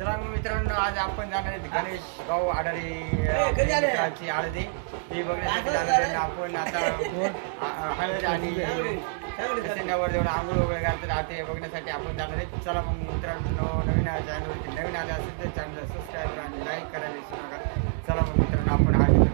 चला मग मित्रांनो, आज आपण जाणार आहेत गणेश गाव आडारी मित्राची हळदी ही बघण्यासाठी जाणार आहे. आपण आता हळद आणि त्याच्यावर जेवढं आंघोळ वगैरे घालत राहते बघण्यासाठी आपण जाणार आहे. चला मग मित्रांनो, नवीन चॅनलवरती नवीन आले असेल तर चॅनलला सबस्क्राईब आणि लाईक करायला विसरू नका. चला मग मित्रांनो, आपण हळदी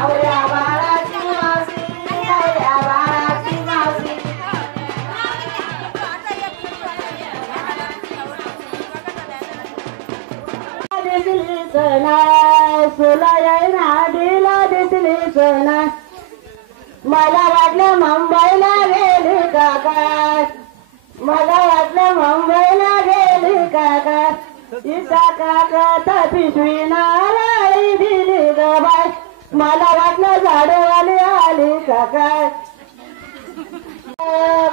नवऱ्या बाळाची मावशी नवऱ्या बाळाची मावशी दिसली सणा सोला नाडीला दिसली सणा मला वाटलं मुंबईला गेली काका मला वाटलं मुंबईला गेली काका इचा काका पिशवी नाराळी दिली ग बाय मला वाटलं झाडवाली आली काका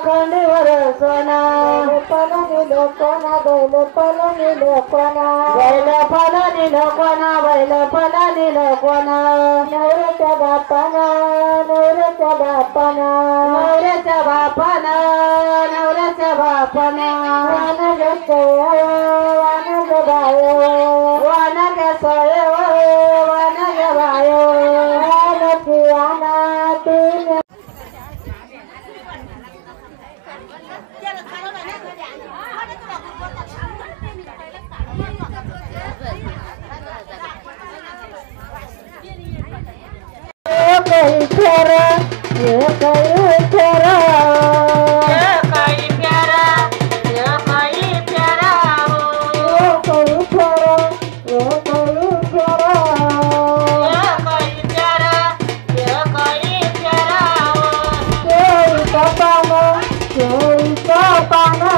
कंडीवर सोना पलनी लोकोना बैल पलनी लोकोना बैल पलनी लोकोना बैल पलनी लोकोना नवऱ्याच्या बापाना नवऱ्याच्या बापाना नवऱ्याच्या बापाना नवऱ्याच्या बापाना वानग सोय वानग बायो वानग सोय वानग बायो वानगी आना तीन कई प्यारा ये कई प्यारा ये कई प्यारा ये कई प्यारा ये कई प्यारा ये कई प्यारा ये कई प्यारा ये कई प्यारा कोई सपना कोई सपना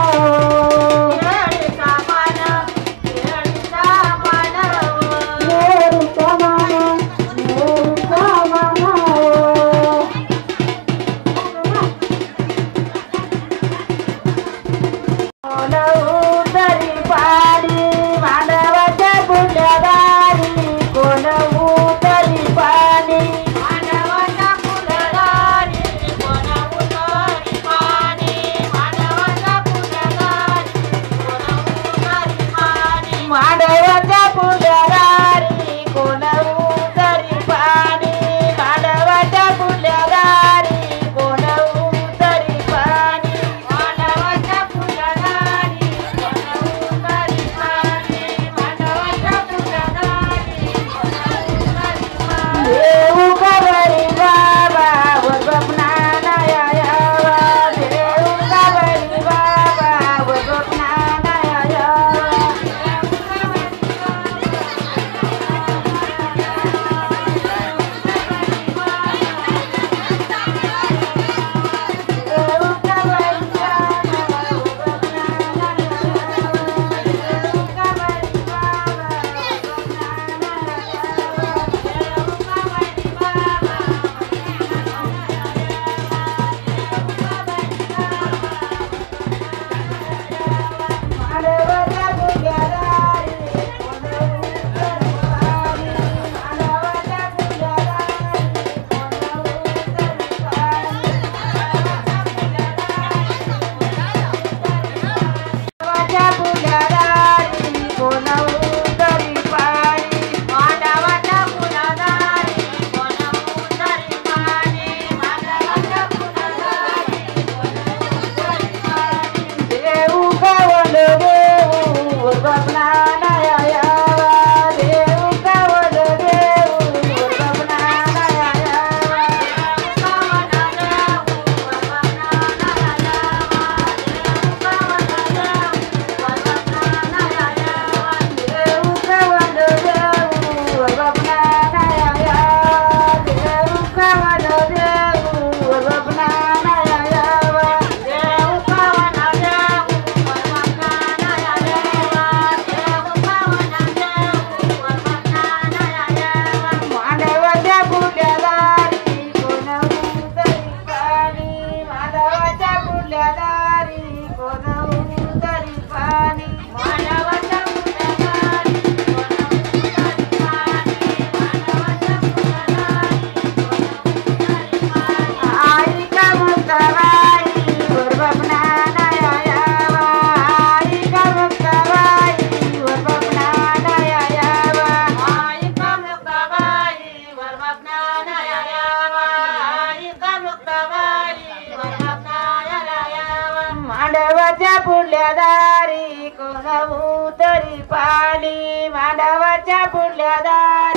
मांडवाच्या पुढल्या दारी कोण उतरी पाणी मांडवाच्या पुढल्या दारी